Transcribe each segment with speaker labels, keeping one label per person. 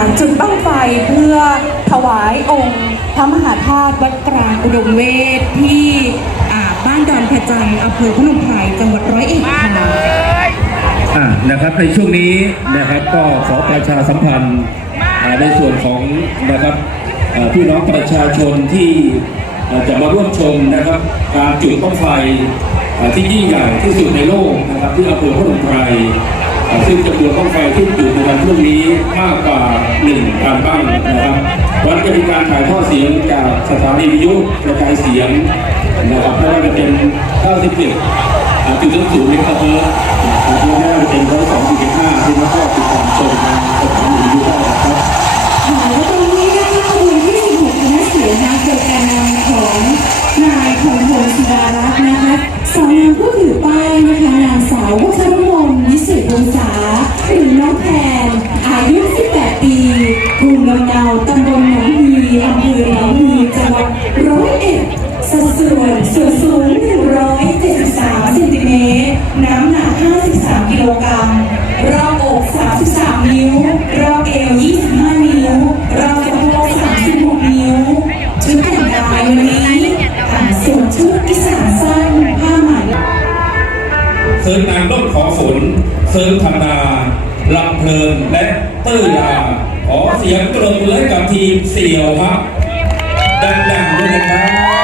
Speaker 1: าจุดบั้งไฟเพื่อถวายองค์พระมหาธาตุวัดกลางอุดมเวทที่บ้านดอนพระจันทร์อำเภอพนมไพรจังหวัดร้อยเอ็ดค่ะ
Speaker 2: นะครับในช่วงนี้นะครับก็ขอประชาสัมพันธ์ในส่วนของนะครับพี่น้องประชาชนที่จะมาร่วมชมนะครับการจุดบ้างไฟที่ยิ่งใหญ่ที่สุดในโลกนะครับที่อำเภอพนมไพร ซึ่งจำนวนบ้างไฟที่อยู่ในวันพรุ่งนี้มากกว่า1การบ้างนะครับวันจะมีการถ่ายทอดเสียงจากสถานีวิทยุกระจายเสียงนะครับไม่ว่าจะเป็น 97จุดศูนย์เมกะเฮิรตซ์นะครับและไม่ว่าจะเป็น102.5ที่นักก็ติดตามชมนะครับ
Speaker 1: ซิร์น
Speaker 2: ธรรมดาลำเพลินและตื้อยาขอเสียงตรงมือให้กับทีมเสี่ยวครับดังๆด้วยนะครับ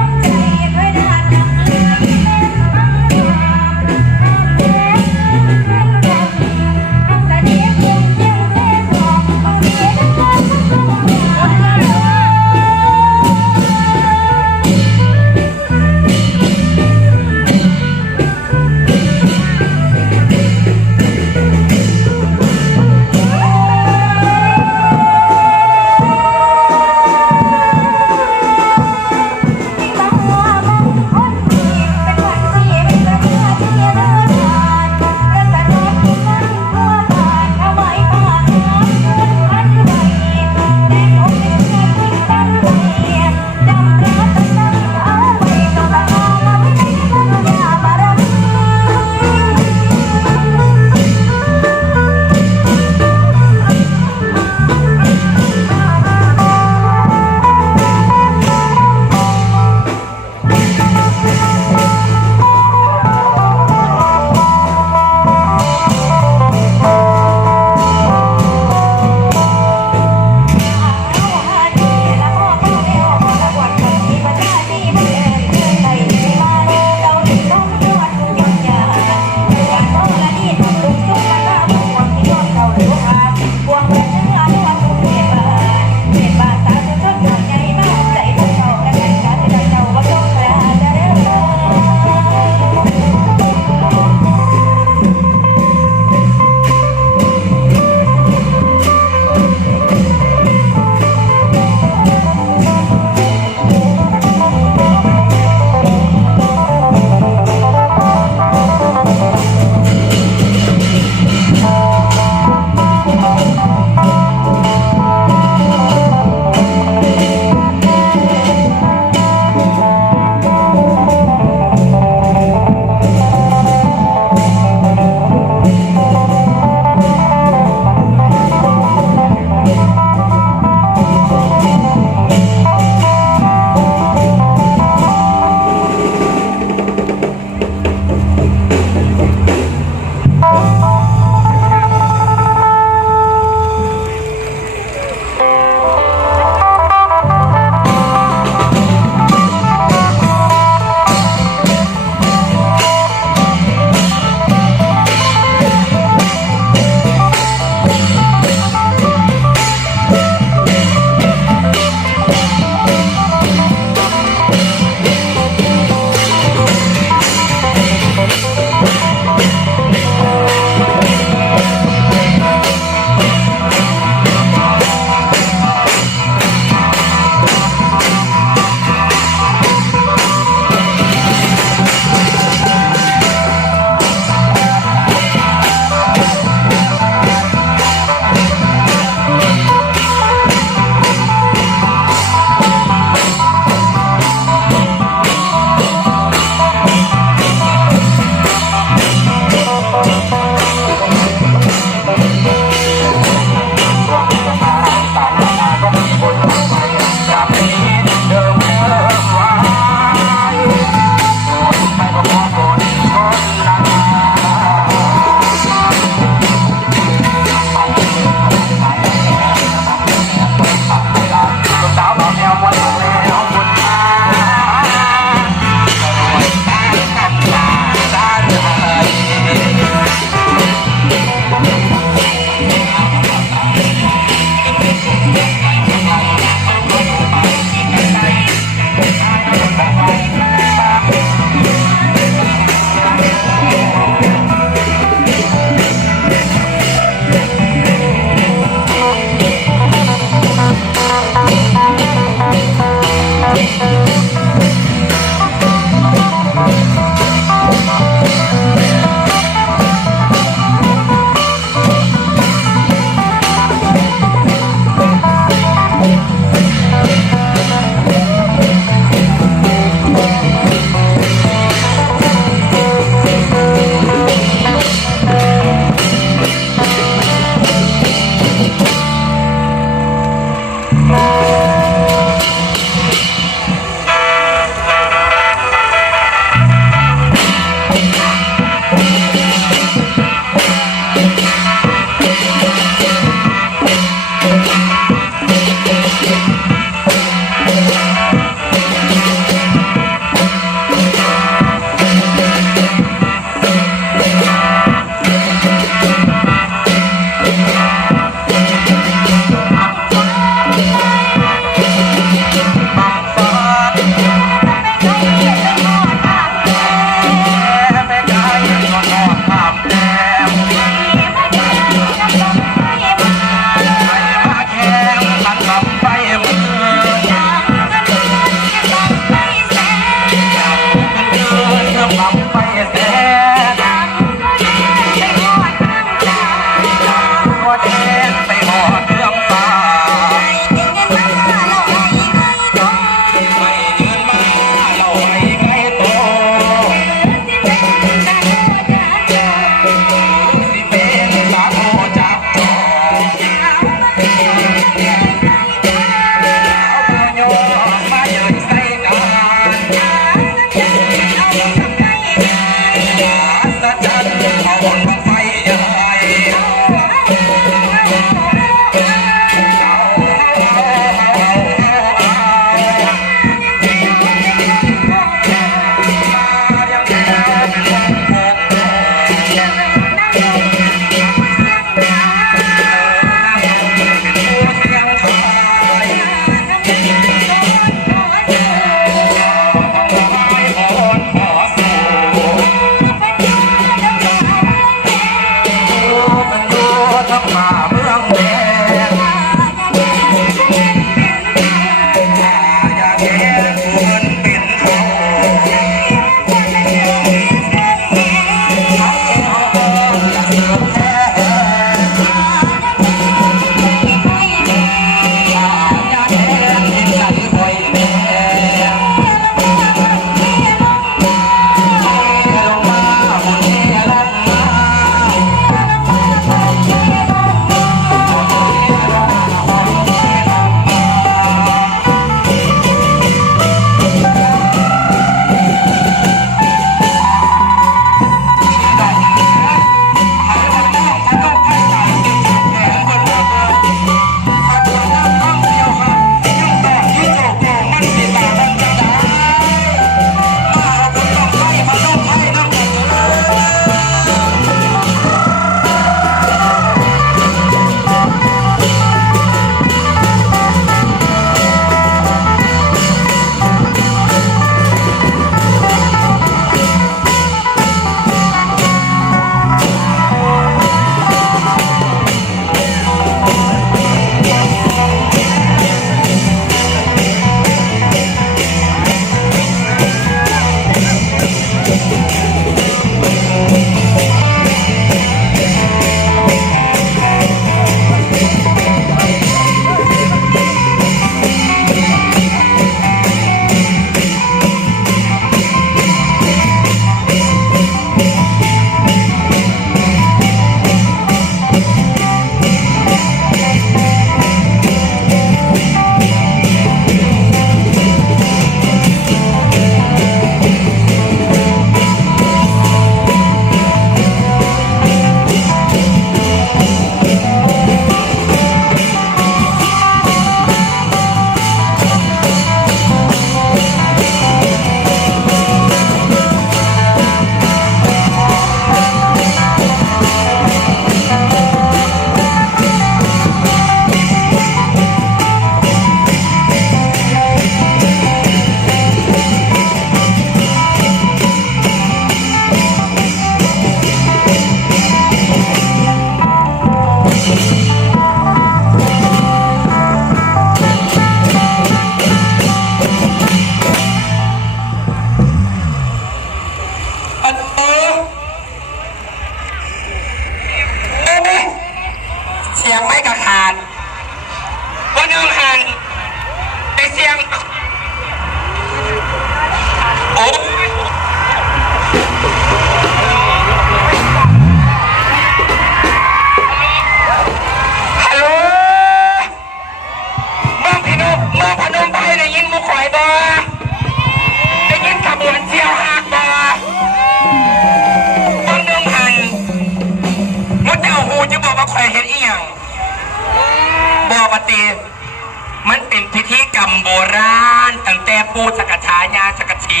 Speaker 2: ปูสกชายาสกชี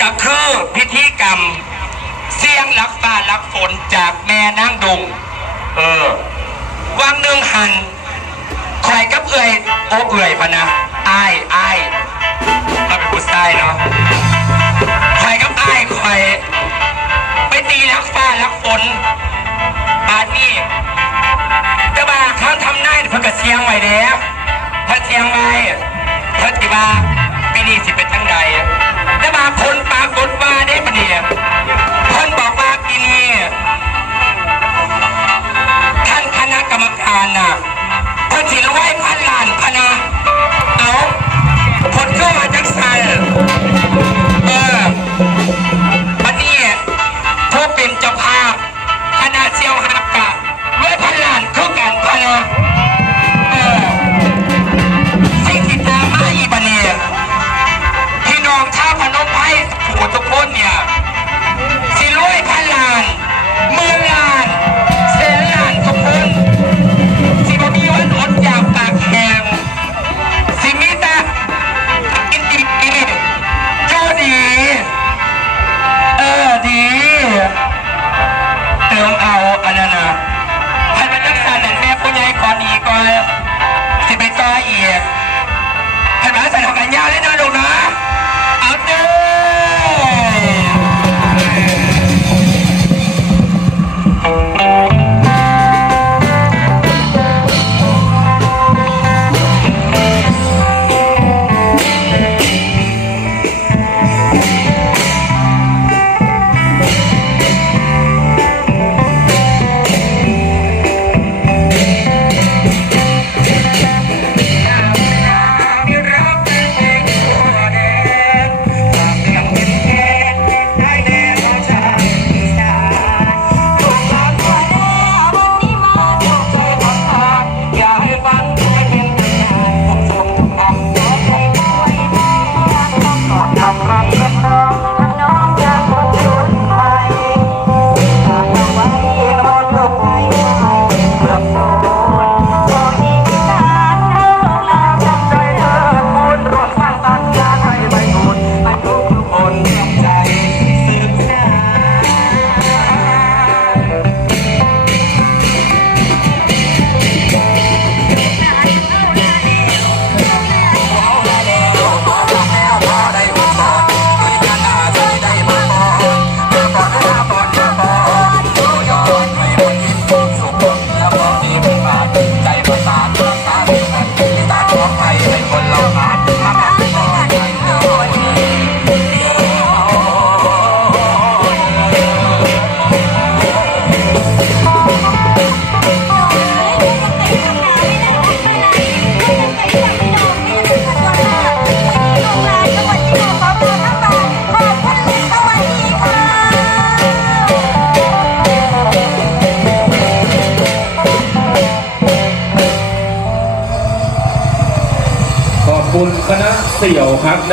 Speaker 2: ก็คือพิธีกรรม เสียงรักฟ้ารักฝนจากแม่นางดง เออวังหนึ่งหันคอยกับเอื่อยโอ้เอื่อยพะนะอ้ายอ้ายเราเป็นผู้ชายเนาะคอยกับอ้ายคอย ไปตีรักฟ้ารักฝนบาดนี้จะบาข้างทำหน้าเพิ่นก็เสียงไว้แล้วเพิ่นเสียงไว้ เพิ่นสิว่าปีนี้สิเป็นจังใดจะบาคนปรากฏว่าได้ปะเนี่ยเพิ่นบอกว่า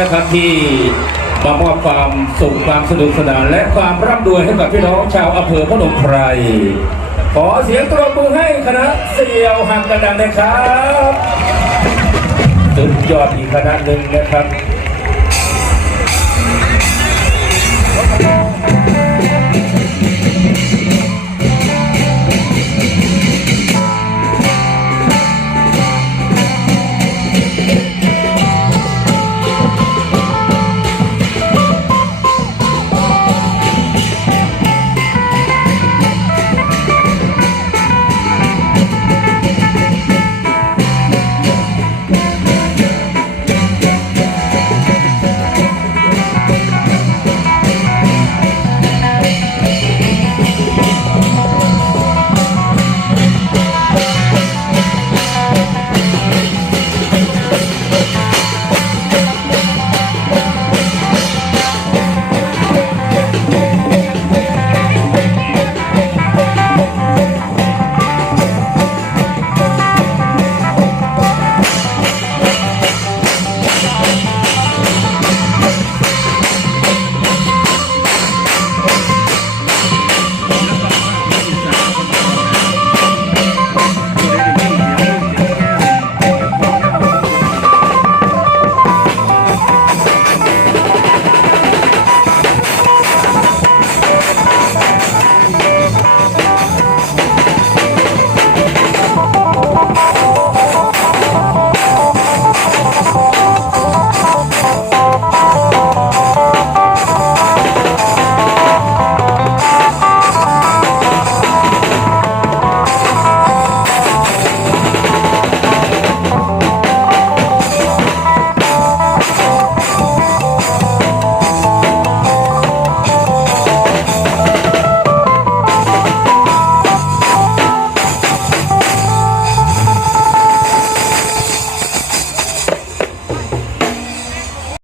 Speaker 2: นะครั
Speaker 3: บที่มาม
Speaker 2: อบความสุขความสนุกสนานและความร่ำรวยให้กับพี่น้องชาวอำเภอพนมไพร ขอเสียงตรบมือให้คณะเสี่ยวหักกระดังนะครับสุดยอดอีกคณะหนึ่งนะครับ